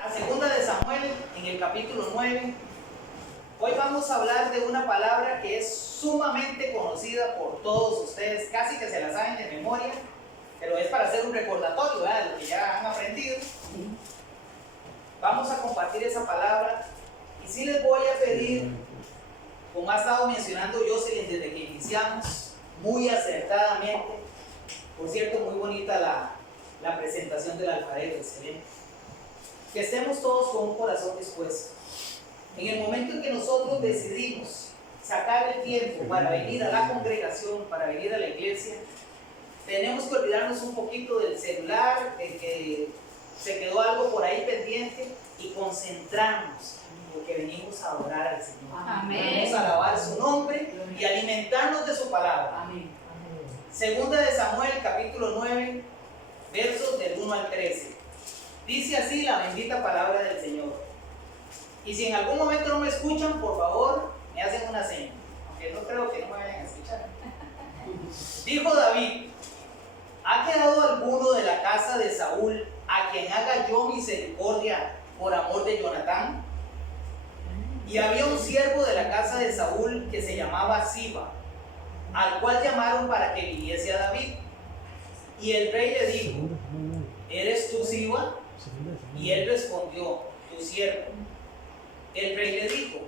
A segunda de Samuel, en el capítulo 9, hoy vamos a hablar de una palabra que es sumamente conocida por todos ustedes, casi que se la saben de memoria, pero es para hacer un recordatorio, ¿verdad?, de lo que ya han aprendido. Vamos a compartir esa palabra y sí les voy a pedir, como ha estado mencionando Jocelyn desde que iniciamos, muy acertadamente. Por cierto, muy bonita la presentación del alfarero, excelente. Que estemos todos con un corazón dispuesto. En el momento en que nosotros decidimos sacar el tiempo para venir a la congregación, para venir a la iglesia, tenemos que olvidarnos un poquito del celular, de que se quedó algo por ahí pendiente, y concentrarnos, porque venimos a adorar al Señor. Amén. Venimos a alabar su nombre y alimentarnos de su palabra. Amén. Segunda de Samuel, capítulo 9, versos del 1 al 13. Dice así la bendita palabra del Señor. Y si en algún momento no me escuchan, por favor, me hacen una seña, aunque no creo que no me vayan a escuchar. Dijo David: ¿ha quedado alguno de la casa de Saúl a quien haga yo misericordia por amor de Jonatán? Y había un siervo de la casa de Saúl que se llamaba Siba, al cual llamaron para que viniese a David. Y el rey le dijo: ¿eres tú Siba? Y él respondió: tu siervo. El rey le dijo: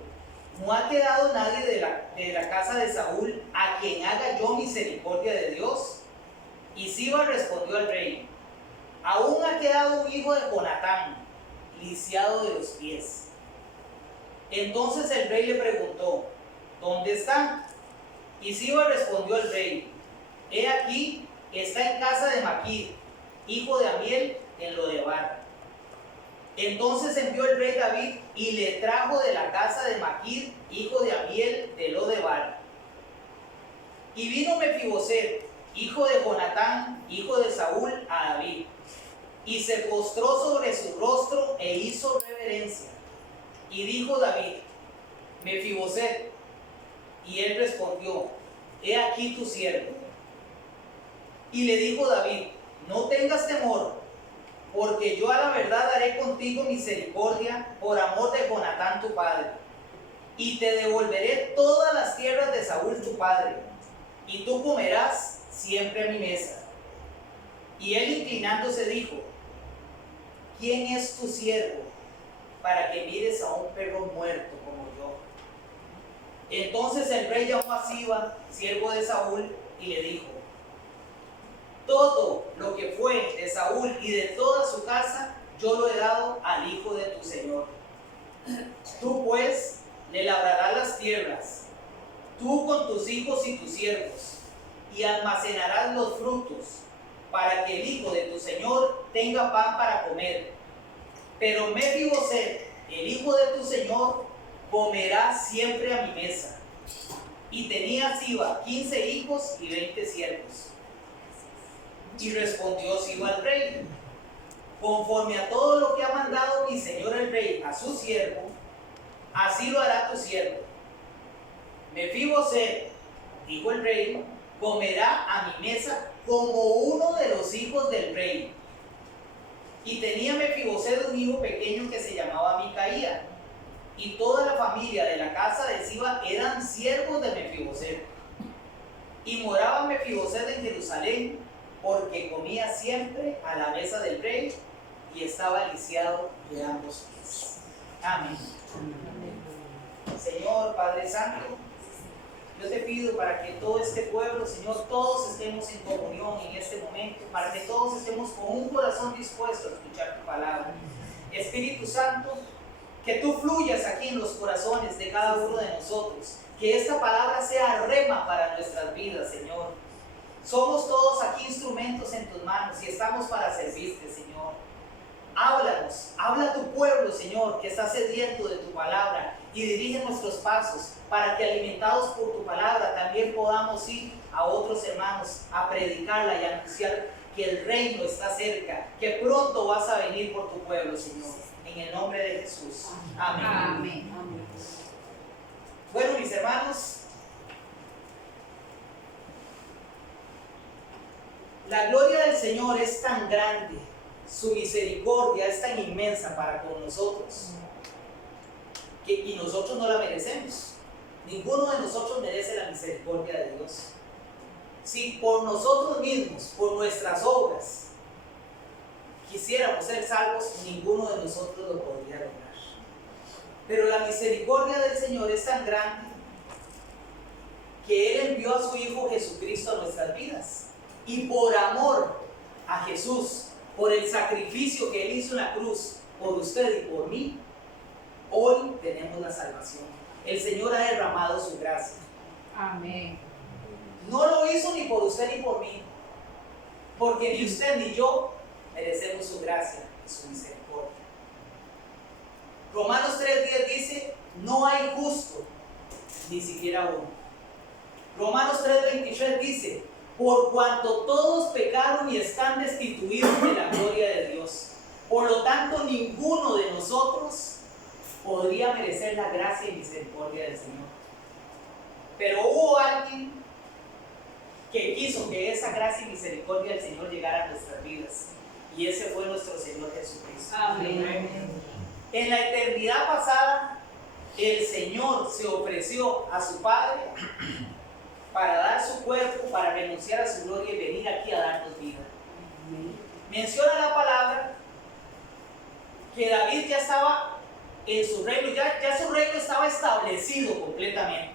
¿no ha quedado nadie de la casa de Saúl a quien haga yo misericordia de Dios? Y Siba respondió al rey: aún ha quedado un hijo de Jonatán, lisiado de los pies. Entonces el rey le preguntó: ¿dónde está? Y Siba respondió al rey: he aquí, está en casa de Maquir, hijo de Amiel, en Lodebar. Entonces envió el rey David y le trajo de la casa de Maquir, hijo de Amiel, de Lodebar. Y vino Mefiboset, hijo de Jonatán, hijo de Saúl, a David, y se postró sobre su rostro e hizo reverencia. Y dijo David: Mefiboset. Y él respondió: he aquí tu siervo. Y le dijo David: no tengas temor, porque yo a la verdad haré contigo misericordia por amor de Jonatán tu padre, y te devolveré todas las tierras de Saúl tu padre, y tú comerás siempre a mi mesa. Y él, inclinándose, dijo: ¿quién es tu siervo para que mires a un perro muerto como yo? Entonces el rey llamó a Siba, siervo de Saúl, y le dijo: todo lo que fue de Saúl y de toda su casa, yo lo he dado al hijo de tu señor. Tú pues le labrarás las tierras, tú con tus hijos y tus siervos, y almacenarás los frutos, para que el hijo de tu señor tenga pan para comer. Pero Mefiboset, el hijo de tu señor, comerá siempre a mi mesa. Y tenía Siba 15 hijos y 20 siervos. Y respondió Siba al rey: conforme a todo lo que ha mandado mi señor el rey a su siervo, así lo hará tu siervo. Mefiboset, dijo el rey, comerá a mi mesa como uno de los hijos del rey. Y tenía Mefiboset un hijo pequeño que se llamaba Micaía, y toda la familia de la casa de Siba eran siervos de Mefiboset. Y moraba Mefiboset en Jerusalén, porque comía siempre a la mesa del rey y estaba lisiado de ambos pies. Amén. Señor Padre Santo, yo te pido para que todo este pueblo, Señor, todos estemos en comunión en este momento, para que todos estemos con un corazón dispuesto a escuchar tu palabra. Espíritu Santo, que tú fluyas aquí en los corazones de cada uno de nosotros, que esta palabra sea rema para nuestras vidas, Señor. Somos todos aquí instrumentos en tus manos y estamos para servirte, Señor. Háblanos, habla a tu pueblo, Señor, que está sediento de tu palabra, y dirige nuestros pasos para que, alimentados por tu palabra, también podamos ir a otros hermanos a predicarla y a anunciar que el reino está cerca, que pronto vas a venir por tu pueblo, Señor. En el nombre de Jesús. Amén. Amén. Amén. Bueno, mis hermanos, la gloria del Señor es tan grande su misericordia es tan inmensa para con nosotros y nosotros no la merecemos. Ninguno de nosotros merece la misericordia de Dios. Si por nosotros mismos, por nuestras obras, quisiéramos ser salvos, ninguno de nosotros lo podría lograr. Pero la misericordia del Señor es tan grande que Él envió a su Hijo Jesucristo a nuestras vidas. Y por amor a Jesús, por el sacrificio que Él hizo en la cruz, por usted y por mí, hoy tenemos la salvación. El Señor ha derramado su gracia. Amén. No lo hizo ni por usted ni por mí, porque ni usted ni yo merecemos su gracia y su misericordia. Romanos 3:10 dice: no hay justo, ni siquiera uno. Romanos 3:23 dice: por cuanto todos pecaron y están destituidos de la gloria de Dios, por lo tanto ninguno de nosotros podría merecer la gracia y misericordia del Señor. Pero hubo alguien que quiso que esa gracia y misericordia del Señor llegara a nuestras vidas, y ese fue nuestro Señor Jesucristo. Amén. En la eternidad pasada, el Señor se ofreció a su Padre para dar su cuerpo, para renunciar a su gloria y venir aquí a darnos vida. Menciona la palabra que David ya estaba en su reino, ya su reino estaba establecido completamente.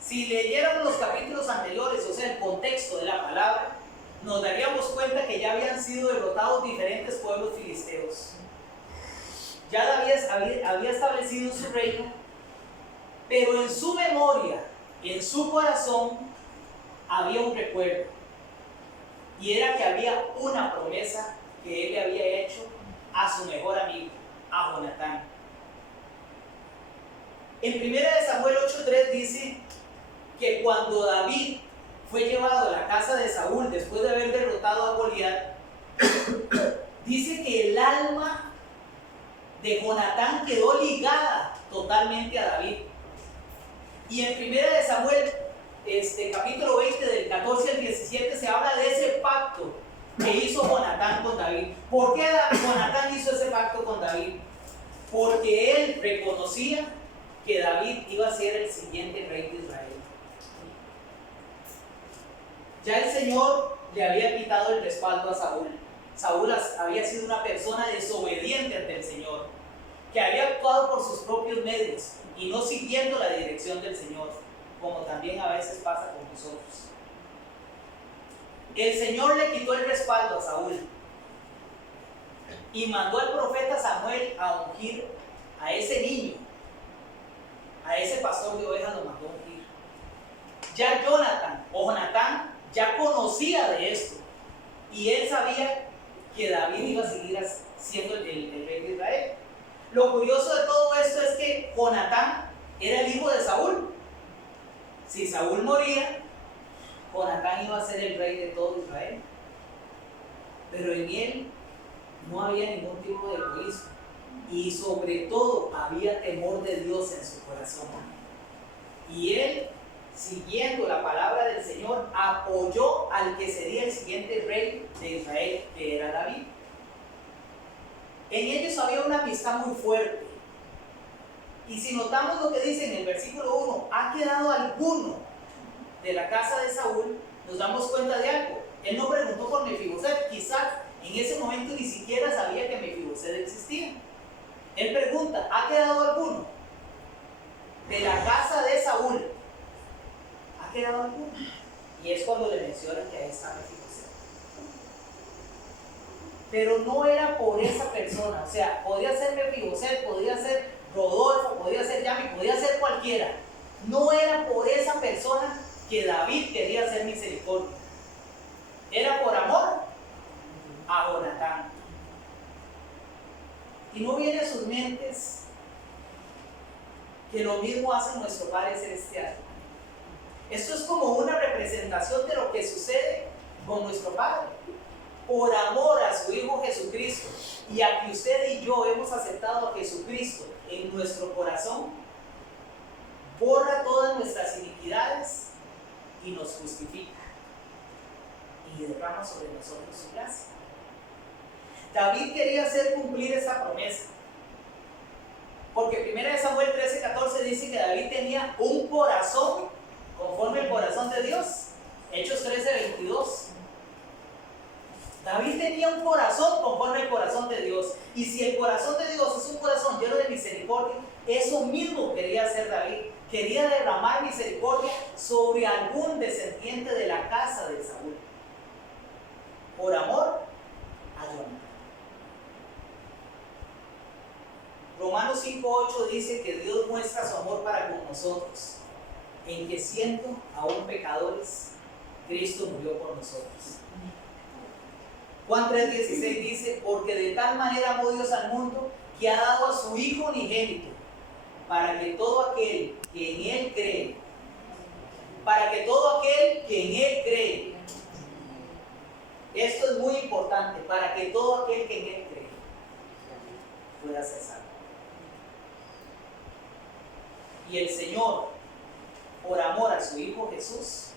Si leyéramos los capítulos anteriores, o sea, el contexto de la palabra, nos daríamos cuenta que ya habían sido derrotados diferentes pueblos filisteos. Ya David había establecido su reino, pero en su memoria, en su corazón, había un recuerdo, y era que había una promesa que él le había hecho a su mejor amigo, a Jonatán. En 1 Samuel 8:3 dice que cuando David fue llevado a la casa de Saúl después de haber derrotado a Goliat, dice que el alma de Jonatán quedó ligada totalmente a David. Y en 1 Samuel capítulo 20 del 14 al 17 se habla de ese pacto que hizo Jonatán con David. ¿Por qué Jonatán hizo ese pacto con David? Porque él reconocía que David iba a ser el siguiente rey de Israel. Ya el Señor le había quitado el respaldo a Saúl. Saúl había sido una persona desobediente ante el Señor, que había actuado por sus propios medios y no siguiendo la dirección del Señor, como también a veces pasa con nosotros. El Señor le quitó el respaldo a Saúl y mandó al profeta Samuel a ungir a ese niño, a ese pastor de ovejas lo mandó a ungir. Ya Jonatán ya conocía de esto, y él sabía que David iba a seguir siendo el rey de Israel. Lo curioso de todo esto es que Jonatán era el hijo de Saúl. Si Saúl moría, Jonatán iba a ser el rey de todo Israel. Pero en él no había ningún tipo de egoísmo, y sobre todo había temor de Dios en su corazón. Y él, siguiendo la palabra del Señor, apoyó al que sería el siguiente rey de Israel, que era David. En ellos había una amistad muy fuerte. Y si notamos lo que dice en el versículo 1, ¿ha quedado alguno de la casa de Saúl?, nos damos cuenta de algo. Él no preguntó por Mefiboset. Quizás en ese momento ni siquiera sabía que Mefiboset existía. Él pregunta: ¿ha quedado alguno de la casa de Saúl? ¿Ha quedado alguno? Y es cuando le mencionan que ahí está Mefiboset. Pero no era por esa persona. O sea, podía ser Mefiboset, podía ser Rodolfo, podía ser Yami, podía ser cualquiera. No era por esa persona que David quería hacer misericordia. Era por amor a Jonatán. Y no viene a sus mentes que lo mismo hace nuestro Padre Celestial. Esto es como una representación de lo que sucede con nuestro Padre. Por amor a su Hijo Jesucristo, y a que usted y yo hemos aceptado a Jesucristo en nuestro corazón, borra todas nuestras iniquidades y nos justifica y derrama sobre nosotros su gracia. David quería hacer cumplir esa promesa. Porque 1 Samuel 13:14 dice que David tenía un corazón conforme al corazón de Dios. Hechos 13:22. David tenía un corazón conforme al corazón de Dios. Y si el corazón de Dios es un corazón lleno de misericordia, eso mismo quería hacer David. Quería derramar misericordia sobre algún descendiente de la casa de Saúl, por amor a Jonatán. Romanos 5:8 dice que Dios muestra su amor para con nosotros, en que siendo aún pecadores, Cristo murió por nosotros. Juan 3:16 dice, porque de tal manera amó Dios al mundo, que ha dado a su Hijo unigénito, para que todo aquel que en Él cree, esto es muy importante, para que todo aquel que en Él cree pueda ser salvo. Y el Señor, por amor a su Hijo Jesús,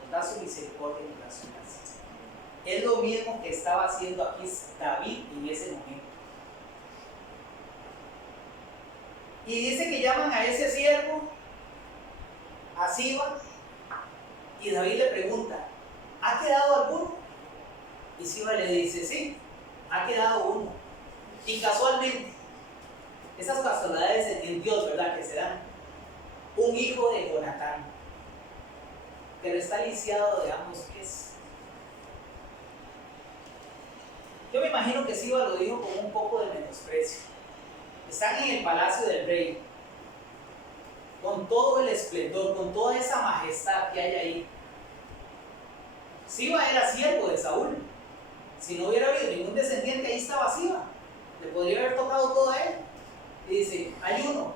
nos da su misericordia y nos da su gracia. Es lo mismo que estaba haciendo aquí David en ese momento. Y dice que llaman a ese siervo, a Siba, y David le pregunta, ¿ha quedado alguno? Y Siba le dice, sí, ha quedado uno. Y casualmente, esas casualidades en Dios, ¿verdad? Que se dan. Un hijo de Jonatán, pero está lisiado de ambos pies. Yo me imagino que Siba lo dijo con un poco de menosprecio. Están en el palacio del rey, con todo el esplendor, con toda esa majestad que hay ahí. Siba era siervo de Saúl. Si no hubiera habido ningún descendiente, ahí estaba Siba. Le podría haber tocado todo a él. Y dice, hay uno,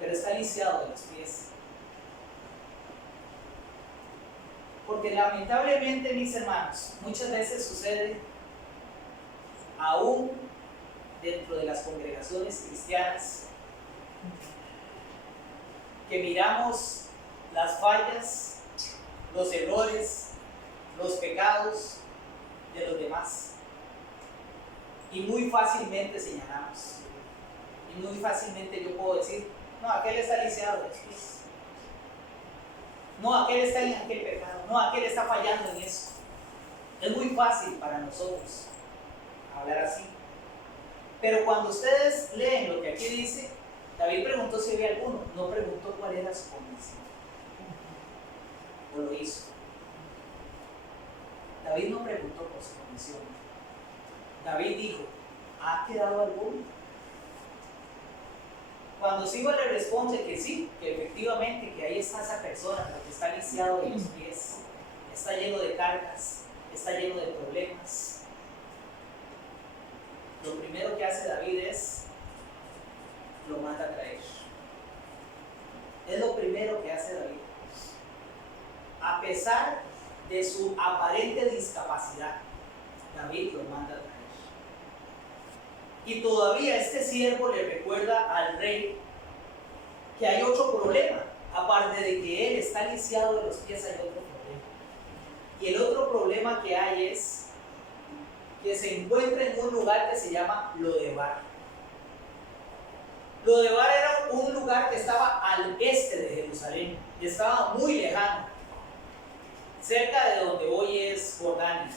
pero está lisiado de los pies. Porque lamentablemente, mis hermanos, muchas veces sucede, aún dentro de las congregaciones cristianas, que miramos las fallas, los errores, los pecados de los demás y muy fácilmente señalamos. Y muy fácilmente yo puedo decir, no, aquel está lisiado de los pies. No, aquel está en aquel pecado. No, aquel está fallando en eso. Es muy fácil para nosotros hablar así. Pero cuando ustedes leen lo que aquí dice, David preguntó si había alguno, no preguntó cuál era su condición. O lo hizo. David no preguntó por su condición. David dijo, ¿ha quedado alguno? Cuando Siba le responde que sí, que efectivamente, que ahí está esa persona, porque está lisiado de los pies, está lleno de cargas, está lleno de problemas. Lo primero que hace David es, lo manda a traer. Es lo primero que hace David. A pesar de su aparente discapacidad, David lo manda a traer. Y todavía este siervo le recuerda al rey que hay otro problema. Aparte de que él está lisiado de los pies, hay otro problema. Y el otro problema que hay es que se encuentra en un lugar que se llama Lodebar. Lodebar era un lugar que estaba al este de Jerusalén, y estaba muy lejano, cerca de donde hoy es Jordania.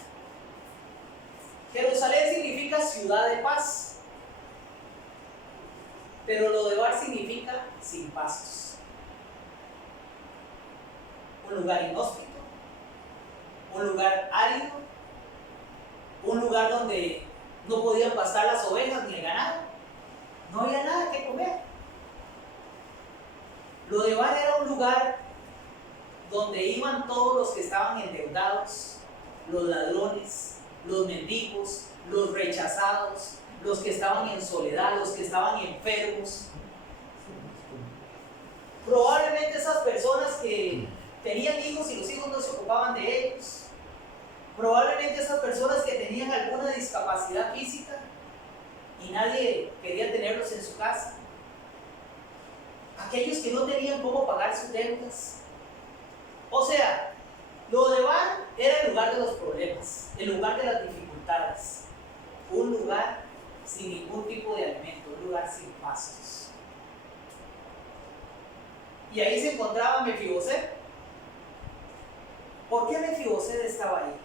Jerusalén significa ciudad de paz, pero Lodebar significa sin pasos. Un lugar inhóspito, un lugar árido, un lugar donde no podían pastar las ovejas ni el ganado. No había nada que comer. Lodebar era un lugar donde iban todos los que estaban endeudados, los ladrones, los mendigos, los rechazados, los que estaban en soledad, los que estaban enfermos. Probablemente esas personas que tenían hijos y los hijos no se ocupaban de ellos. Probablemente esas personas que tenían alguna discapacidad física y nadie quería tenerlos en su casa. Aquellos que no tenían cómo pagar sus deudas. O sea, Lodebar era el lugar de los problemas, el lugar de las dificultades. montadas, un lugar sin ningún tipo de alimento, un lugar sin pastos. Y ahí se encontraba Mefiboset. ¿Por qué Mefiboset estaba ahí?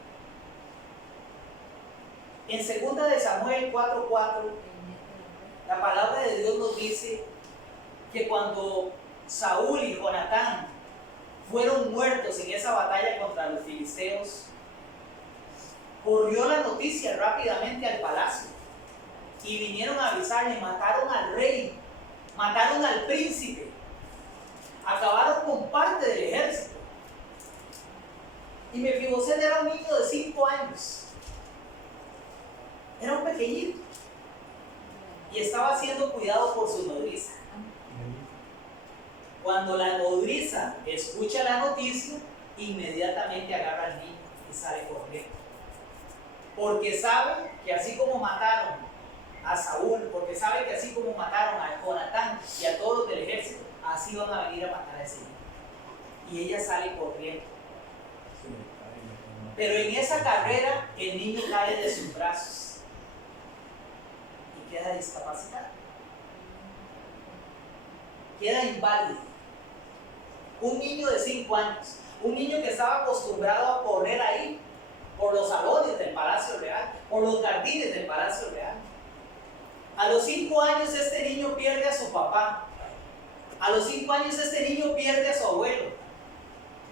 En 2 de Samuel 4:4, la palabra de Dios nos dice que cuando Saúl y Jonatán fueron muertos en esa batalla contra los filisteos, corrió la noticia rápidamente al palacio y vinieron a avisarle: mataron al rey, mataron al príncipe, acabaron con parte del ejército. Y Mefiboset era un niño de 5 años. Era un pequeñito y estaba siendo cuidado por su nodriza. Cuando la nodriza escucha la noticia, inmediatamente agarra al niño y sale corriendo. Porque sabe que así como mataron a Saúl, porque sabe que así como mataron a Jonatán y a todos los del ejército, así van a venir a matar a ese niño. Y ella sale corriendo. Pero en esa carrera el niño cae de sus brazos y queda discapacitado, queda inválido. Un niño de 5 años, un niño que estaba acostumbrado a correr ahí por los salones del Palacio Real, por los jardines del Palacio Real. A los 5 años este niño pierde a su papá. A los 5 años este niño pierde a su abuelo.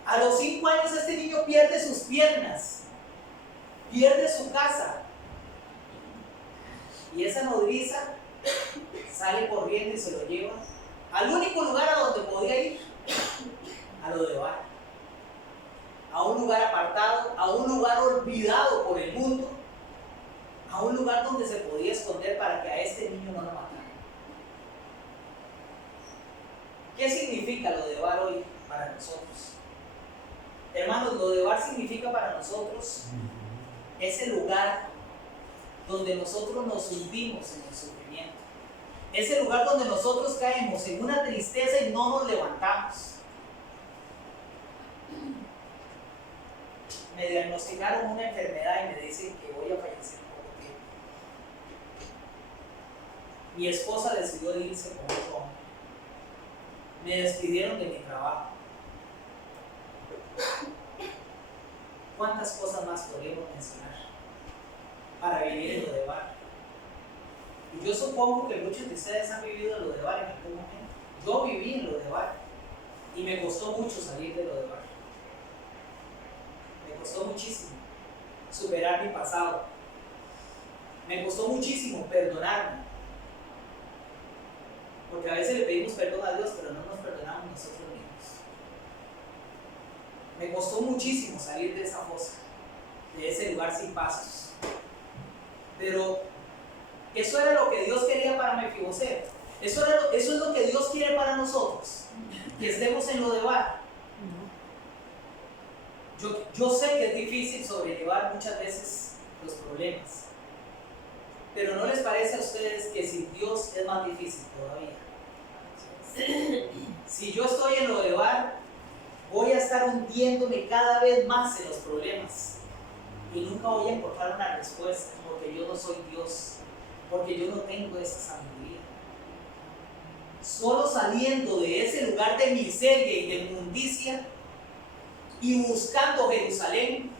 A los 5 años este niño pierde sus piernas, pierde su casa. Y esa nodriza sale corriendo y se lo lleva al único lugar a donde podía ir, a Lodebar, a un lugar apartado, a un lugar olvidado por el mundo, a un lugar donde se podía esconder para que a este niño no lo mataran. ¿Qué significa Lodebar hoy para nosotros? Hermanos, Lodebar significa para nosotros ese lugar donde nosotros nos hundimos en el sufrimiento, ese lugar donde nosotros caemos en una tristeza y no nos levantamos. Me diagnosticaron una enfermedad y me dicen que voy a fallecer en poco tiempo. Mi esposa decidió irse con otro hombre. Me despidieron de mi trabajo. ¿Cuántas cosas más podríamos mencionar para vivir en Lodebar? Y yo supongo que muchos de ustedes han vivido en Lodebar en algún momento. Yo viví en Lodebar y me costó mucho salir de Lodebar. Me costó muchísimo superar mi pasado. Me costó muchísimo perdonarme. Porque a veces le pedimos perdón a Dios, pero no nos perdonamos nosotros mismos. Me costó muchísimo salir de esa fosa, de ese lugar sin pasos. Pero eso era lo que Dios quería para Mefiboset. Eso es lo que Dios quiere para nosotros, que estemos en Lodebar. Yo sé que es difícil sobrellevar muchas veces los problemas, pero ¿no les parece a ustedes que sin Dios es más difícil todavía? Si yo estoy en Lodebar, voy a estar hundiéndome cada vez más en los problemas y nunca voy a encontrar una respuesta, porque yo no soy Dios, porque yo no tengo esa sabiduría. Solo saliendo de ese lugar de miseria y de inmundicia y buscando Jerusalén,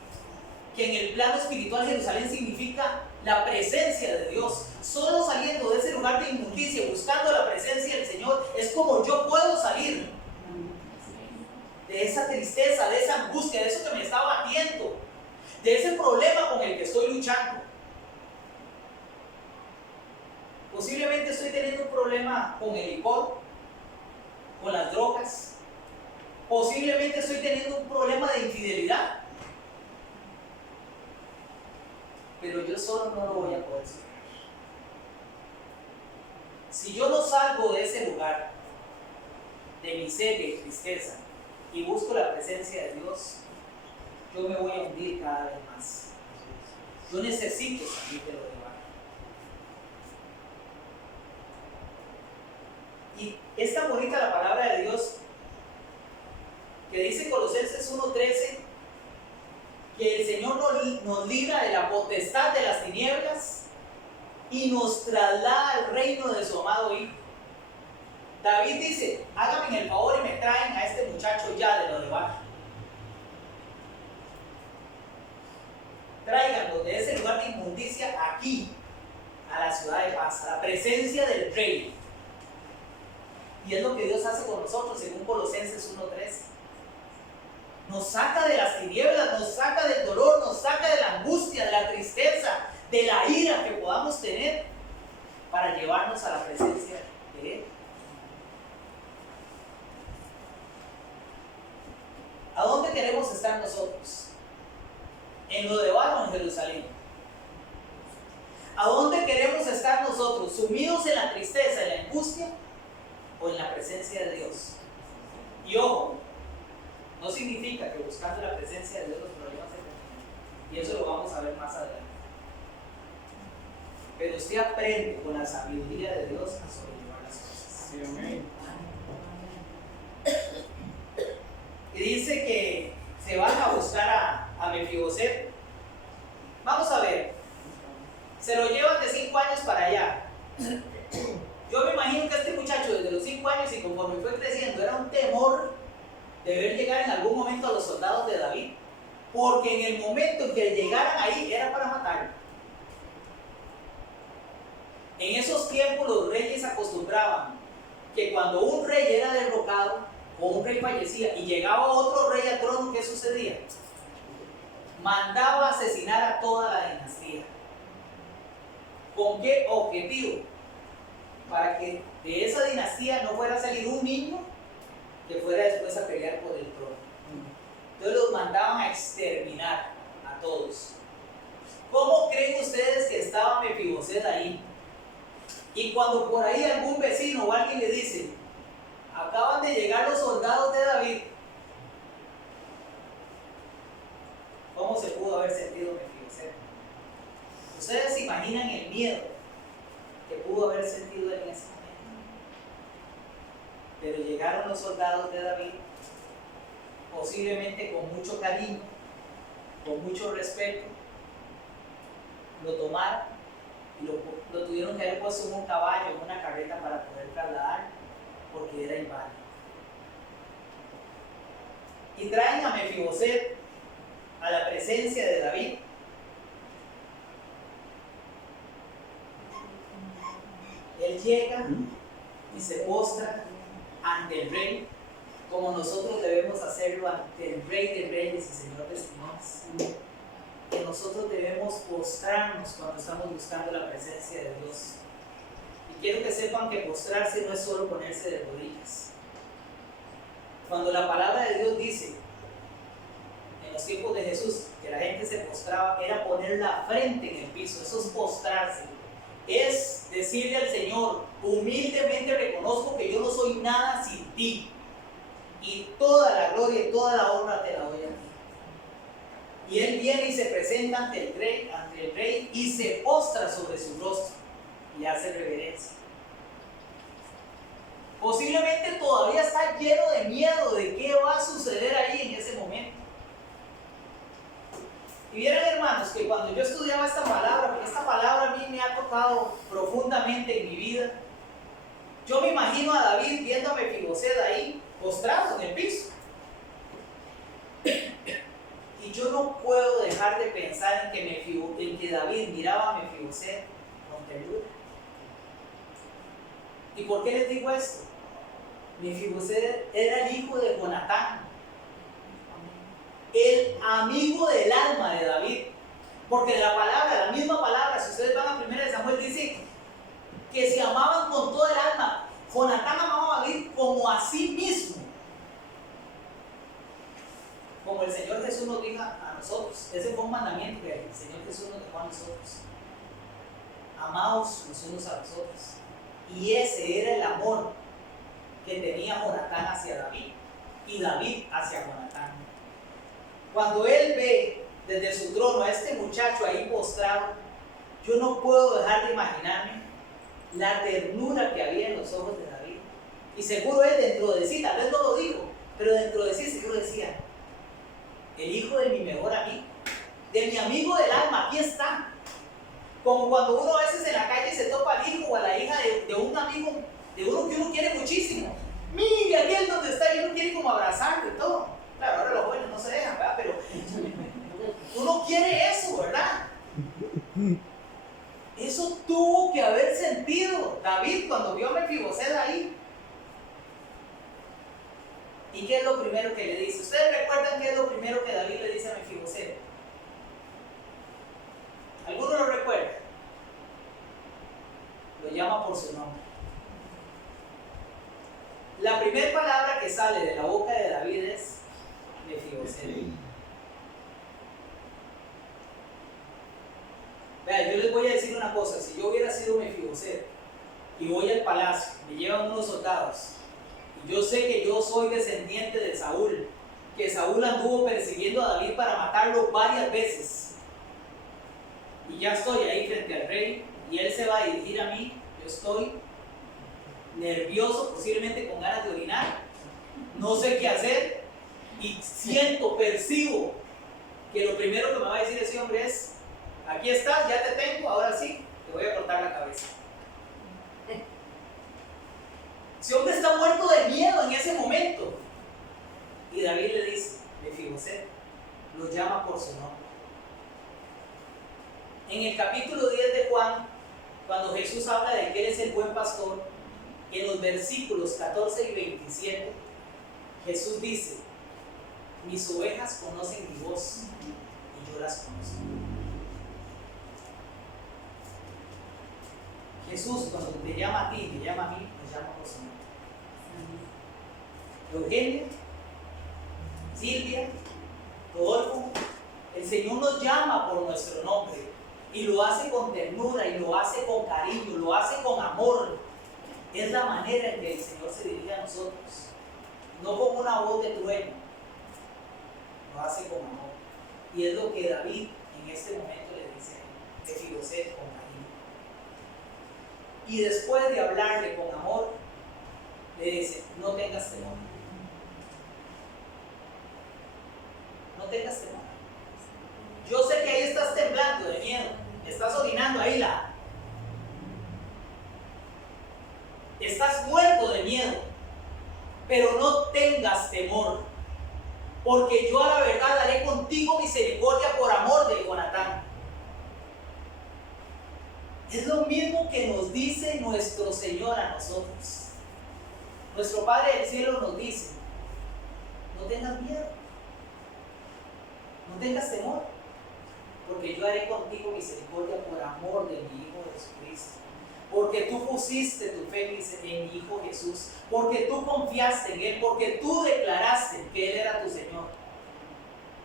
que en el plano espiritual Jerusalén significa la presencia de Dios. Solo saliendo de ese lugar de inmundicia, buscando la presencia del Señor, es como yo puedo salir de esa tristeza, de esa angustia, de eso que me está batiendo, de ese problema con el que estoy luchando. Posiblemente estoy teniendo un problema con el licor, con las drogas. Posiblemente estoy teniendo un problema de infidelidad. Pero yo solo no lo voy a poder superar. Si yo no salgo de ese lugar de miseria y tristeza y busco la presencia de Dios, yo me voy a hundir cada vez más. Yo necesito salir de Lodebar. Y es tan bonita la palabra de Dios que dice Colosenses 1:13 que el Señor nos libra de la potestad de las tinieblas y nos traslada al reino de su amado Hijo. David dice, háganme el favor y me traen a este muchacho ya de lo de abajo. Tráiganlo de ese lugar de inmundicia aquí, a la ciudad de paz, a la presencia del Rey. Y es lo que Dios hace con nosotros, según Colosenses 1:13. Nos saca de las tinieblas, nos saca del dolor, nos saca de la angustia, de la tristeza, de la ira que podamos tener, para llevarnos a la presencia de Él. ¿A dónde queremos estar nosotros? ¿En lo de Bar o en Jerusalén? ¿A dónde queremos estar nosotros? ¿Sumidos en la tristeza, en la angustia o en la presencia de Dios? Y ojo, no significa que buscando la presencia de Dios los problemas se terminan. Y eso lo vamos a ver más adelante. Pero usted aprende con la sabiduría de Dios a sobrellevar las cosas. Sí, amén. Y dice que se van a buscar a Mefiboset. Vamos a ver. Se lo llevan de 5 años para allá. Yo me imagino que este muchacho desde los 5 años y conforme fue creciendo era un temor de ver llegar en algún momento a los soldados de David, porque en el momento en que llegaran ahí era para matarlo. En esos tiempos los reyes acostumbraban que cuando un rey era derrocado o un rey fallecía y llegaba otro rey al trono, ¿qué sucedía? Mandaba asesinar a toda la dinastía. ¿Con qué objetivo? Para que de esa dinastía no fuera a salir un niño que fuera después a pelear por el trono. Entonces los mandaban a exterminar a todos. ¿Cómo creen ustedes que estaba Mefiboset ahí? Y cuando por ahí algún vecino o alguien le dice, acaban de llegar los soldados de David, ¿cómo se pudo haber sentido Mefiboset? ¿Ustedes se imaginan el miedo que pudo haber sentido él en ese momento? Pero llegaron los soldados de David, posiblemente con mucho cariño, con mucho respeto, lo tomaron y lo tuvieron que haber puesto en un caballo, en una carreta para poder trasladar, porque era inválido. Y traen a Mefiboset a la presencia de David. Él llega y se postra ante el rey, como nosotros debemos hacerlo ante el Rey de Reyes y Señor de Señores. Que nosotros debemos postrarnos cuando estamos buscando la presencia de Dios. Y quiero que sepan que postrarse no es solo ponerse de rodillas. Cuando la palabra de Dios dice, en los tiempos de Jesús, que la gente se postraba, era poner la frente en el piso. Eso es postrarse. Es decirle al Señor, humildemente reconozco que yo no soy nada sin ti, y toda la gloria y toda la honra te la doy a ti. Y él viene y se presenta ante el rey y se postra sobre su rostro y hace reverencia. Posiblemente todavía está lleno de miedo de qué va a suceder ahí en ese momento. Y vieran, hermanos, que cuando yo estudiaba esta palabra, porque esta palabra a mí me ha tocado profundamente en mi vida, yo me imagino a David viendo a Mefiboset ahí, postrado en el piso. Y yo no puedo dejar de pensar en que David miraba a Mefiboset con ternura. ¿Y por qué les digo esto? Mefiboset era el hijo de Jonatán, el amigo del alma de David, porque la misma palabra, si ustedes van a 1 Samuel, dice que se amaban con todo el alma. Jonatán amaba a David como a sí mismo, como el Señor Jesús nos dijo a nosotros. Ese fue un mandamiento que el Señor Jesús nos dejó a nosotros: amaos los unos a los otros. Y ese era el amor que tenía Jonatán hacia David y David hacia Jonatán. Cuando él ve desde su trono a este muchacho ahí postrado, yo no puedo dejar de imaginarme la ternura que había en los ojos de David. Y seguro él dentro de sí, tal vez no lo dijo, pero dentro de sí seguro decía: el hijo de mi mejor amigo, de mi amigo del alma, aquí está. Como cuando uno a veces en la calle se topa al hijo o a la hija de un amigo, de uno que uno quiere muchísimo. Mire, aquí es donde está, y uno quiere como abrazarlo y todo. Claro, ahora los jóvenes no se dejan, ¿verdad? Pero uno quiere eso, ¿verdad? Eso tuvo que haber sentido David cuando vio a Mefiboset ahí. ¿Y qué es lo primero que le dice? ¿Ustedes recuerdan qué es lo primero que David le dice a Mefiboset? ¿Alguno lo recuerda? Lo llama por su nombre. La primera palabra que sale de la boca de David es Mefiboset. Vean, yo les voy a decir una cosa. Si yo hubiera sido Mefiboset y voy al palacio, me llevan unos soldados, y yo sé que yo soy descendiente de Saúl, que Saúl anduvo persiguiendo a David para matarlo varias veces, y ya estoy ahí frente al rey, y él se va a dirigir a mí, yo estoy nervioso, posiblemente con ganas de orinar, no sé qué hacer, y siento, percibo que lo primero que me va a decir ese hombre es: aquí estás, ya te tengo, ahora sí, te voy a cortar la cabeza. Ese hombre está muerto de miedo en ese momento. Y David le dice, Mefiboset, lo llama por su nombre. En el capítulo 10 de Juan, cuando Jesús habla de que Él es el buen pastor, en los versículos 14 y 27, Jesús dice: mis ovejas conocen mi voz y yo las conozco. Jesús, cuando te llama a ti, me llama a mí, nos llama por su nombre. Eugenia, Silvia, Rodolfo, el Señor nos llama por nuestro nombre y lo hace con ternura y lo hace con cariño, lo hace con amor. Es la manera en que el Señor se dirige a nosotros, no con una voz de trueno, lo hace con amor. Y es lo que David en este momento le dice a Mefiboset con cariño. Y después de hablarle con amor, le dice: no tengas temor. No tengas temor. Yo sé que ahí estás temblando de miedo, estás orinando ahí estás muerto de miedo, pero no tengas temor, porque yo a la verdad haré contigo misericordia por amor de Jonatán. Es lo mismo que nos dice nuestro Señor a nosotros. Nuestro Padre del cielo nos dice: no tengas miedo, no tengas temor, porque yo haré contigo misericordia por amor de mi Hijo Jesucristo. Porque tú pusiste tu fe en mi Hijo Jesús, porque tú confiaste en Él, porque tú declaraste que Él era tu Señor.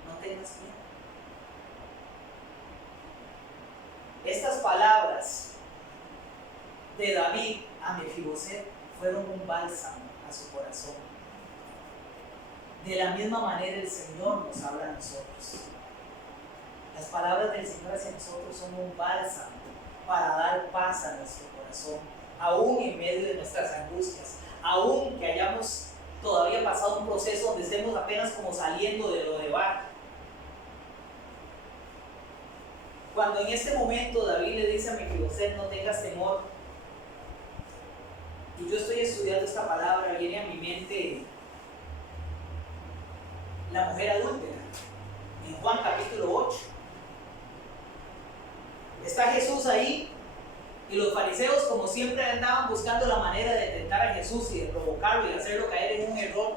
No tengas miedo. Estas palabras de David a Mefiboset fueron un bálsamo a su corazón. De la misma manera el Señor nos habla a nosotros. Las palabras del Señor hacia nosotros son un bálsamo para dar paz a nuestro corazón, aún en medio de nuestras angustias, aún que hayamos todavía pasado un proceso donde estemos apenas como saliendo de lo de Bar. Cuando en este momento David le dice a Mefiboset: no tengas temor, y yo estoy estudiando esta palabra, viene a mi mente la mujer adúltera en Juan capítulo 8. Está Jesús ahí y los fariseos, como siempre, andaban buscando la manera de tentar a Jesús y de provocarlo y de hacerlo caer en un error,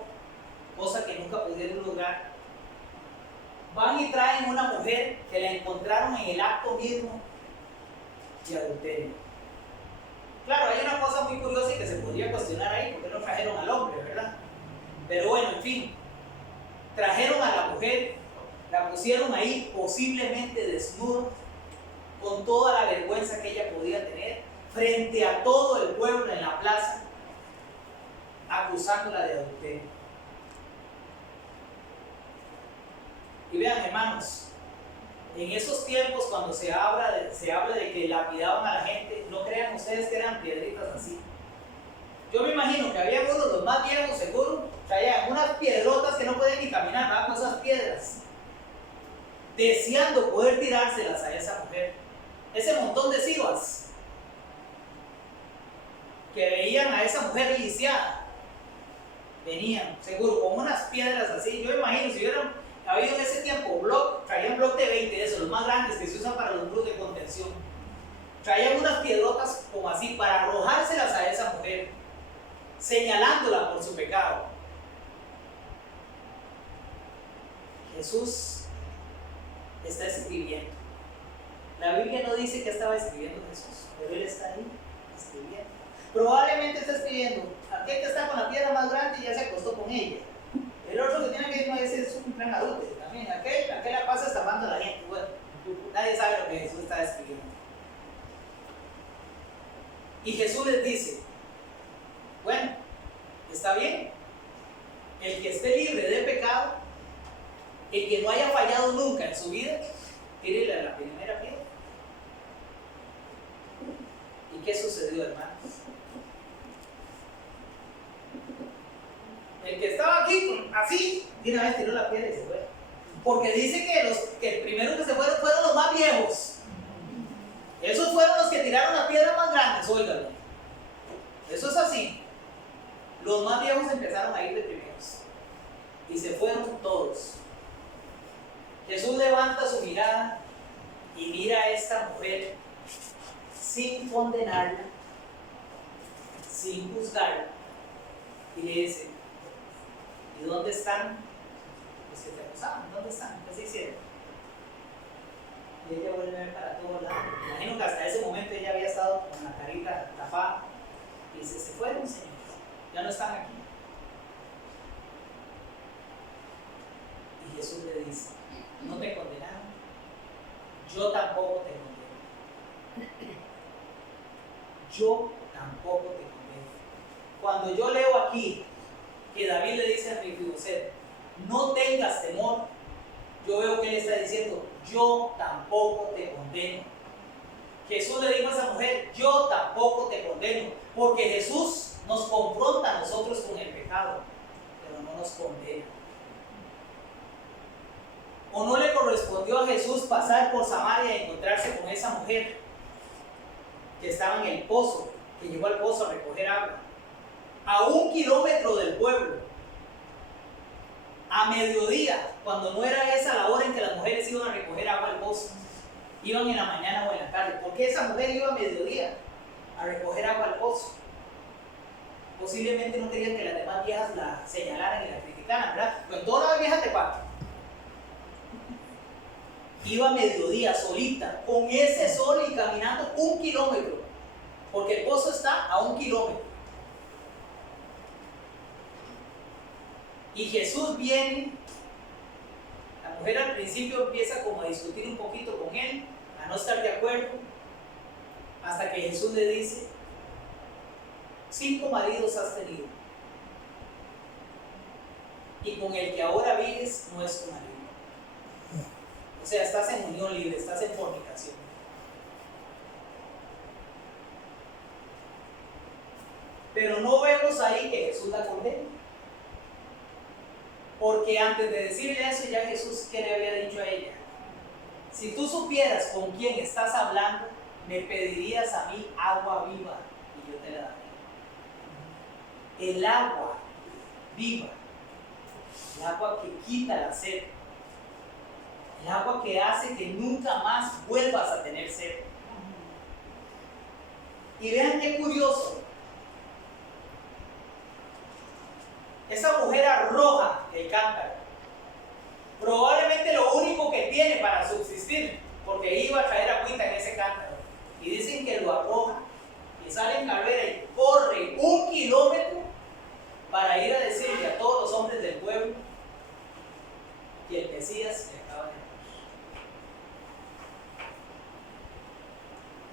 cosa que nunca pudieron lograr. Van y traen una mujer que la encontraron en el acto mismo de adulterio. Claro, hay una cosa muy curiosa y que se podría cuestionar ahí: ¿por qué no trajeron al hombre, verdad? Pero bueno, en fin, trajeron a la mujer, la pusieron ahí posiblemente desnuda, con toda la vergüenza que ella podía tener, frente a todo el pueblo en la plaza, acusándola de adulterio. Y vean, hermanos, en esos tiempos cuando se habla de que lapidaban a la gente, no crean ustedes que eran piedritas así. Yo me imagino que había unos, los más viejos seguro, traían unas piedrotas que no podían ni caminar, ¿verdad? Con esas piedras. deseando poder tirárselas a esa mujer. Ese montón de sivas que veían a esa mujer lisiada, venían, seguro, con unas piedras así. Yo imagino, si hubieran habido en ese tiempo traían bloc de 20 de esos, los más grandes que se usan para los muros de contención. Traían unas piedrotas como así para arrojárselas a esa mujer, señalándola por su pecado. Jesús está escribiendo. La Biblia no dice que estaba escribiendo Jesús, pero Él está ahí escribiendo. Probablemente está escribiendo: aquel que está con la piedra más grande ya se acostó con ella. El otro que tiene que ir es un gran adulto también. Aquel la pasa estafando a la gente. Bueno, nadie sabe lo que Jesús está escribiendo. Y Jesús les dice: bueno, está bien, el que esté libre de pecado, el que no haya fallado nunca en su vida, tírele la primera piedra. ¿Y qué sucedió, hermanos? El que estaba aquí, así, de una vez tiró la piedra y se fue. Porque dice que el primero que se fueron los más viejos. Esos fueron los que tiraron las piedras más grandes, óiganlo. Eso es así. Los más viejos empezaron a ir de primeros. Y se fueron todos. Jesús levanta su mirada y mira a esta mujer sin condenarla, sin juzgarla. Y le dice: ¿y dónde están los que te acusaban? ¿Dónde están? ¿Qué se hicieron? Y ella vuelve a ver para todos lados. Imagino que hasta ese momento ella había estado con la carita tapada. Y dice: se fueron, Señor, ya no están aquí. Y Jesús le dice: no te condenaron, yo tampoco te condeno. Yo tampoco te condeno. Cuando yo leo aquí que David le dice a Mefiboset: no tengas temor, yo veo que él está diciendo: yo tampoco te condeno. Jesús le dijo a esa mujer: yo tampoco te condeno, porque Jesús nos confronta a nosotros con el pecado, pero no nos condena. ¿O no le correspondió a Jesús pasar por Samaria y encontrarse con esa mujer que estaba en el pozo, que llegó al pozo a recoger agua, a 1 kilómetro del pueblo, a mediodía, cuando no era esa la hora en que las mujeres iban a recoger agua al pozo? Iban en la mañana o en la tarde. ¿Por qué esa mujer iba a mediodía a recoger agua al pozo? Posiblemente no querían que las demás viejas la señalaran y la criticaran, ¿verdad? Pero en todas las viejas de Pato iba a mediodía solita, con ese sol y caminando 1 kilómetro, porque el pozo está a 1 kilómetro. Y Jesús viene. La mujer al principio empieza como a discutir un poquito con él, a no estar de acuerdo, hasta que Jesús le dice: 5 maridos has tenido, y con el que ahora vives no es tu marido. O sea, estás en unión libre, estás en fornicación. Pero no vemos ahí que Jesús la condena. Porque antes de decirle eso, ya Jesús, ¿qué le había dicho a ella? Si tú supieras con quién estás hablando, me pedirías a mí agua viva y yo te la daría. El agua viva, el agua que quita la sed, el agua que hace que nunca más vuelvas a tener sed. Y vean qué curioso. Esa mujer arroja el cántaro. Probablemente lo único que tiene para subsistir, porque iba a traer agüita en ese cántaro. Y dicen que lo arroja y sale en carrera y corre 1 kilómetro para ir a decirle a todos los hombres del pueblo que el Mesías se acaba de morir.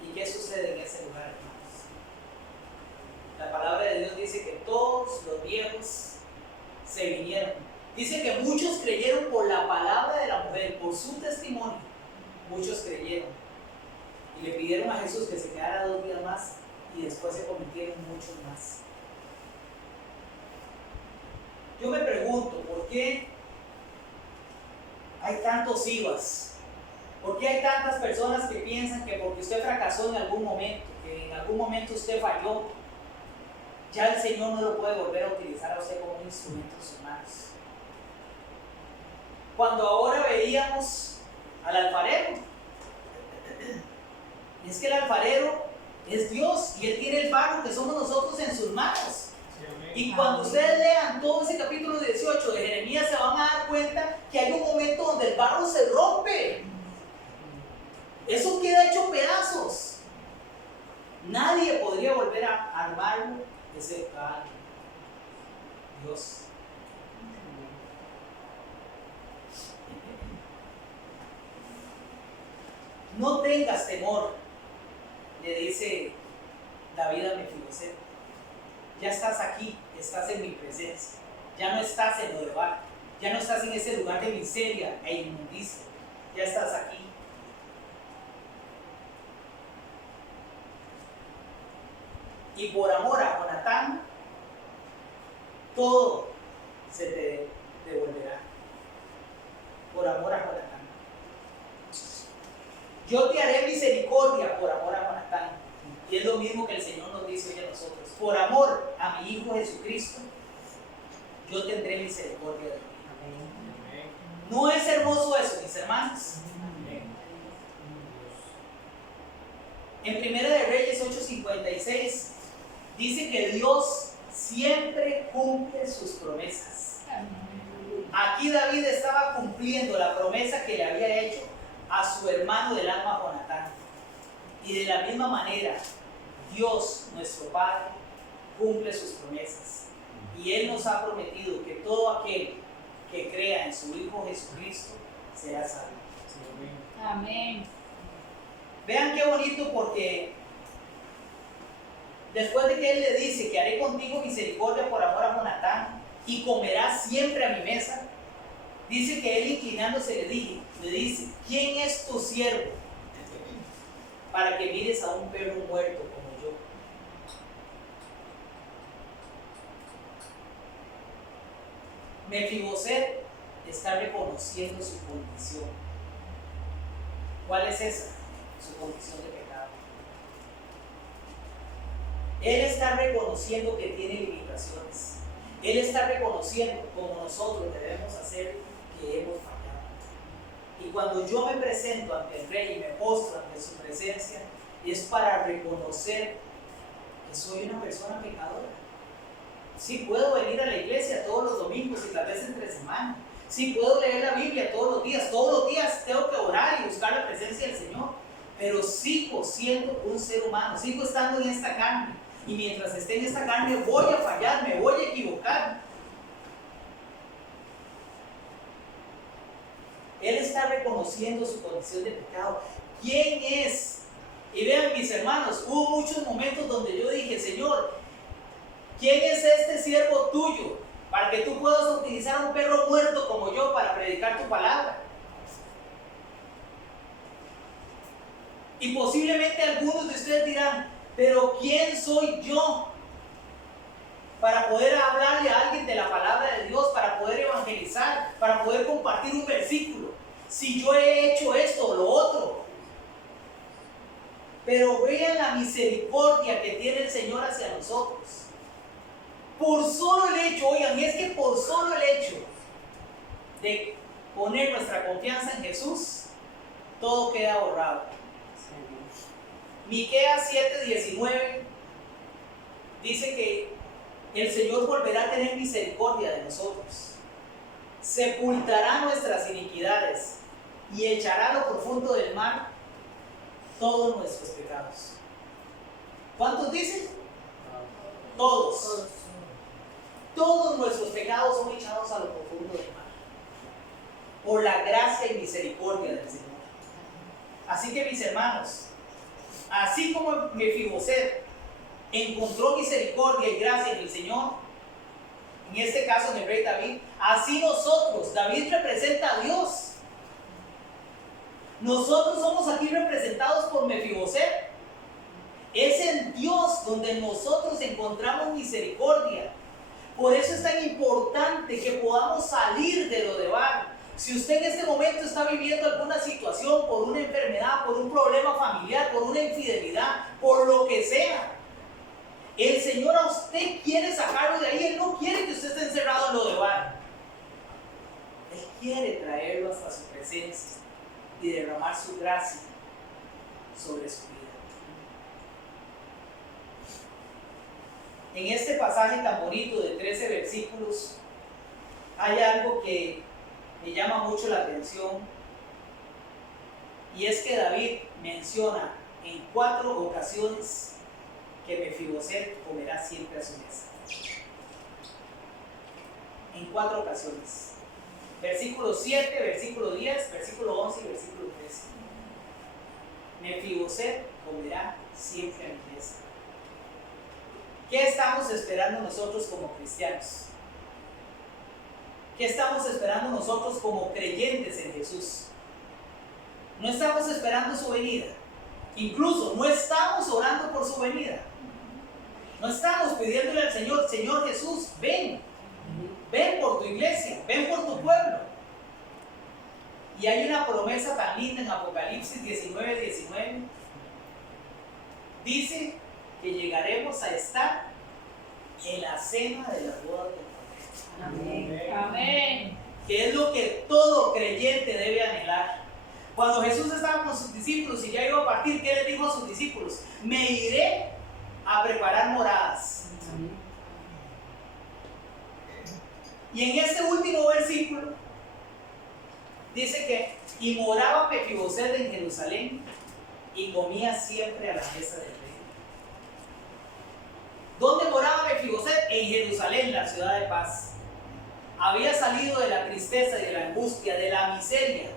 ¿Y qué sucede en ese lugar, hermanos? La palabra de Dios dice que todos los viejos se vinieron. Dice que muchos creyeron por la palabra de la mujer, por su testimonio. Muchos creyeron y le pidieron a Jesús que se quedara 2 días más, y después se convirtieron muchos más. Yo me pregunto, ¿por qué hay tantos IVAs ¿Por qué hay tantas personas que piensan que porque usted fracasó en algún momento, que en algún momento usted falló, ya el Señor no lo puede volver a utilizar a usted como un instrumento en sus manos? Cuando ahora veíamos al alfarero, y es que el alfarero es Dios y Él tiene el barro que somos nosotros en sus manos. Y cuando ustedes lean todo ese capítulo 18 de Jeremías, se van a dar cuenta que hay un momento donde el barro se rompe. Eso queda hecho pedazos. Nadie podría volver a armarlo excepto Dios. No tengas temor, le dice David a Mefiboset. Ya estás aquí, estás en mi presencia. Ya no estás en Lodebar. Ya no estás en ese lugar de miseria e inmundicia. Ya estás aquí. Y por amor a Jonatán, todo se te devolverá. Por amor a Jonatán. Yo te haré misericordia por amor a Jonatán. Y es lo mismo que el Señor nos dice hoy a nosotros. Por amor a mi Hijo Jesucristo, yo tendré misericordia de ti. ¿No es hermoso eso, mis hermanos? En 1 de Reyes 8:56 dice que Dios siempre cumple sus promesas. Aquí David estaba cumpliendo la promesa que le había hecho a su hermano del alma Jonatán. Y de la misma manera, Dios, nuestro Padre, cumple sus promesas. Y Él nos ha prometido que todo aquel que crea en su Hijo Jesucristo será salvo. Amén. Vean qué bonito, porque después de que Él le dice que haré contigo misericordia por amor a Jonatán y comerás siempre a mi mesa, dice que Él, inclinándose, le dice: ¿quién es tu siervo para que mires a un perro muerto como yo? Mefiboset está reconociendo su condición. ¿Cuál es esa? Su condición de pecado. Él está reconociendo que tiene limitaciones. Él está reconociendo, como nosotros debemos hacer, que hemos fallado. Y cuando yo me presento ante el Rey y me postro ante su presencia, es para reconocer que soy una persona pecadora. Sí, puedo venir a la iglesia todos los domingos y tal vez entre semana. Sí, puedo leer la Biblia todos los días. Todos los días tengo que orar y buscar la presencia del Señor. Pero sigo siendo un ser humano, sigo estando en esta carne. Y mientras esté en esta carne voy a fallar, me voy a equivocar. Él está reconociendo su condición de pecado. ¿Quién es? Y vean, mis hermanos, hubo muchos momentos donde yo dije: Señor, ¿quién es este siervo tuyo para que tú puedas utilizar a un perro muerto como yo para predicar tu palabra? Y posiblemente algunos de ustedes dirán: pero ¿quién soy yo para poder hablarle a alguien de la palabra de Dios, para poder evangelizar, para poder compartir un versículo, si yo he hecho esto o lo otro? Pero vean la misericordia que tiene el Señor hacia nosotros. Por solo el hecho, oigan, es que por solo el hecho de poner nuestra confianza en Jesús, todo queda borrado. Miqueas 7:19 dice que el Señor volverá a tener misericordia de nosotros, sepultará nuestras iniquidades y echará a lo profundo del mar todos nuestros pecados. ¿Cuántos dicen? Todos. Todos nuestros pecados son echados a lo profundo del mar por la gracia y misericordia del Señor. Así que, mis hermanos, así como Mefiboset encontró misericordia y gracia en el Señor, en este caso en el rey David, así nosotros, David representa a Dios. Nosotros somos aquí representados por Mefiboset. Es en Dios donde nosotros encontramos misericordia. Por eso es tan importante que podamos salir de Lodebar, Si usted en este momento está viviendo alguna situación por una enfermedad, por un problema familiar, por una infidelidad, por lo que sea, el Señor a usted quiere sacarlo de ahí. Él no quiere que usted esté encerrado en lo de bar. Él quiere traerlo hasta su presencia y derramar su gracia sobre su vida. En este pasaje tan bonito de 13 versículos hay algo que me llama mucho la atención, y es que David menciona en 4 ocasiones que Mefiboset comerá siempre a su mesa. En 4 ocasiones. Versículo 7, versículo 10, versículo 11 y versículo 13. Mefiboset comerá siempre a mi mesa. ¿Qué estamos esperando nosotros como cristianos? ¿Qué estamos esperando nosotros como creyentes en Jesús? No estamos esperando su venida. Incluso no estamos orando por su venida. No estamos pidiéndole al Señor: Señor Jesús, ven. Ven por tu iglesia, ven por tu pueblo. Y hay una promesa tan linda en Apocalipsis 19:19. Dice que llegaremos a estar en la cena de las bodas del Cordero. Amén. Amén. Que es lo que todo creyente debe anhelar. Cuando Jesús estaba con sus discípulos y ya iba a partir, ¿qué les dijo a sus discípulos? Me iré a preparar moradas. Y en este último versículo dice que y moraba Mefiboset en Jerusalén y comía siempre a la mesa del rey. ¿Dónde moraba Mefiboset? En Jerusalén, la ciudad de paz. Había salido de la tristeza y de la angustia, de la miseria,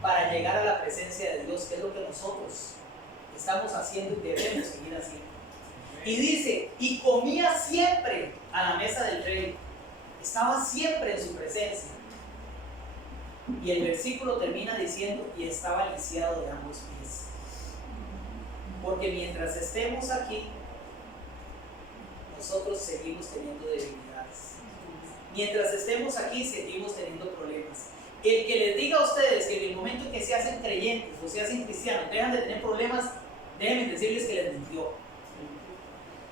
para llegar a la presencia de Dios, que es lo que nosotros estamos haciendo y debemos seguir haciendo. Y dice, y comía siempre a la mesa del rey. Estaba siempre en su presencia. Y el versículo termina diciendo, y estaba lisiado de ambos pies. Porque mientras estemos aquí, nosotros seguimos teniendo debilidades. Mientras estemos aquí, seguimos teniendo problemas. El que les diga a ustedes que en el momento en que se hacen creyentes o se hacen cristianos dejan de tener problemas, déjenme decirles que les mintió.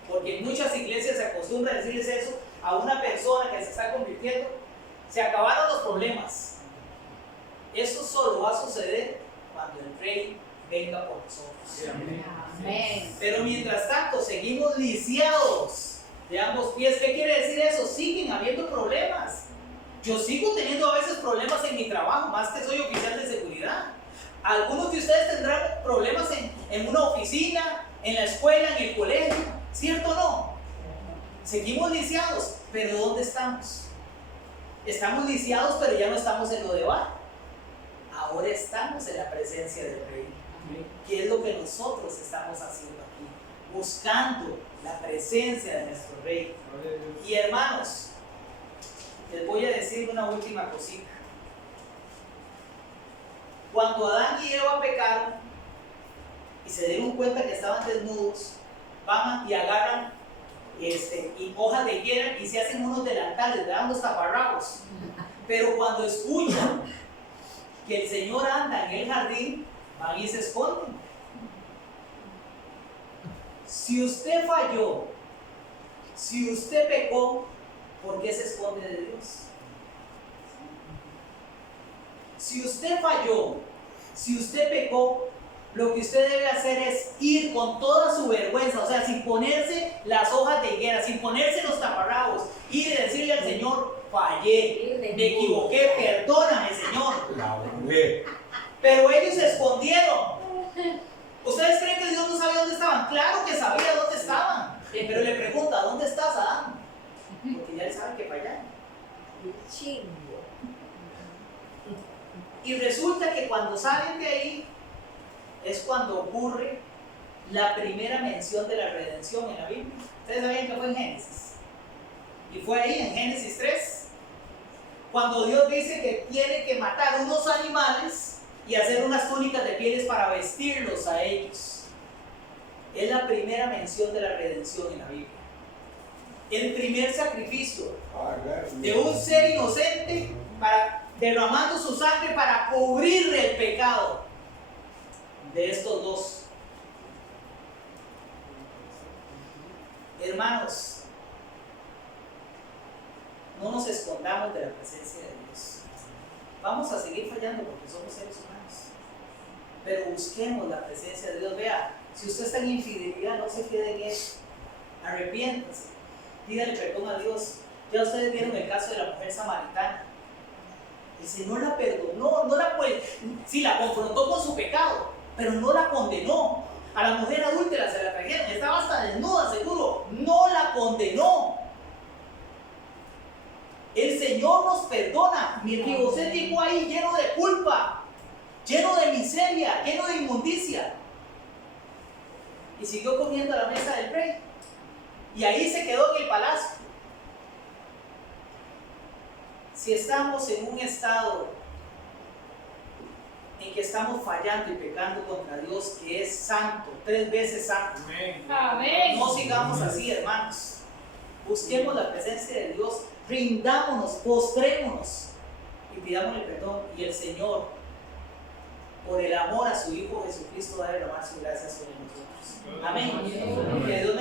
Porque en muchas iglesias se acostumbra a decirles eso a una persona que se está convirtiendo: se acabaron los problemas. Eso solo va a suceder cuando el Rey venga por nosotros. Amén. Pero mientras tanto seguimos lisiados de ambos pies. ¿Qué quiere decir eso? Siguen habiendo problemas. Yo sigo teniendo a veces problemas en mi trabajo, más que soy oficial de seguridad. Algunos de ustedes tendrán problemas en una oficina, en la escuela, en el colegio. ¿Cierto o no? Seguimos lisiados, pero ¿dónde estamos? Estamos lisiados, pero ya no estamos en lo de bar. Ahora estamos en la presencia del Rey. ¿Qué es lo que nosotros estamos haciendo aquí? Buscando la presencia de nuestro Rey. Y hermanos, les voy a decir una última cosita. Cuando Adán y Eva pecaron y se dieron cuenta que estaban desnudos, van y agarran y hojas de higuera y se hacen unos delantales, le dan los taparrabos. Pero cuando escuchan que el Señor anda en el jardín, van y se esconden. Si usted falló, si usted pecó, ¿por qué se esconde de Dios? Si usted falló, si usted pecó, lo que usted debe hacer es ir con toda su vergüenza, o sea, sin ponerse las hojas de higuera, sin ponerse los taparrabos, ir y decirle al Señor: fallé, me equivoqué, perdóname, Señor. Pero ellos se escondieron. ¿Ustedes creen que Dios no sabía dónde estaban? Claro que sabía dónde estaban, pero le pregunta: ¿dónde estás, Adán? Porque ya él sabe que fallaron. Y resulta que cuando salen de ahí es cuando ocurre la primera mención de la redención en la Biblia. ¿Ustedes sabían que fue en Génesis? Y fue ahí en Génesis 3, cuando Dios dice que tiene que matar unos animales y hacer unas túnicas de pieles para vestirlos a ellos. Es la primera mención de la redención en la Biblia. El primer sacrificio de un ser inocente para derramando su sangre para cubrir el pecado de estos dos. Hermanos, no nos escondamos de la presencia de Dios. Vamos a seguir fallando porque somos seres humanos, pero busquemos la presencia de Dios. Vea, si usted está en infidelidad, no se quede en eso. Arrepiéntase, pídale perdón a Dios. Ya ustedes vieron el caso de la mujer samaritana. El Señor la perdonó, sí la confrontó con su pecado, pero no la condenó. A la mujer adúltera se la trajeron, estaba hasta desnuda, seguro, no la condenó. El Señor nos perdona. Mefiboset llegó ahí lleno de culpa, lleno de miseria, lleno de inmundicia, y siguió comiendo a la mesa del rey, y ahí se quedó en el palacio. Si estamos en un estado en que estamos fallando y pecando contra Dios, que es santo, 3 veces santo, Amén. no sigamos así, hermanos. Busquemos la presencia de Dios, rindámonos, postrémonos y pidámosle perdón, y el Señor, por el amor a su Hijo Jesucristo, va a derramar su gracia sobre nosotros. Amén. Que Dios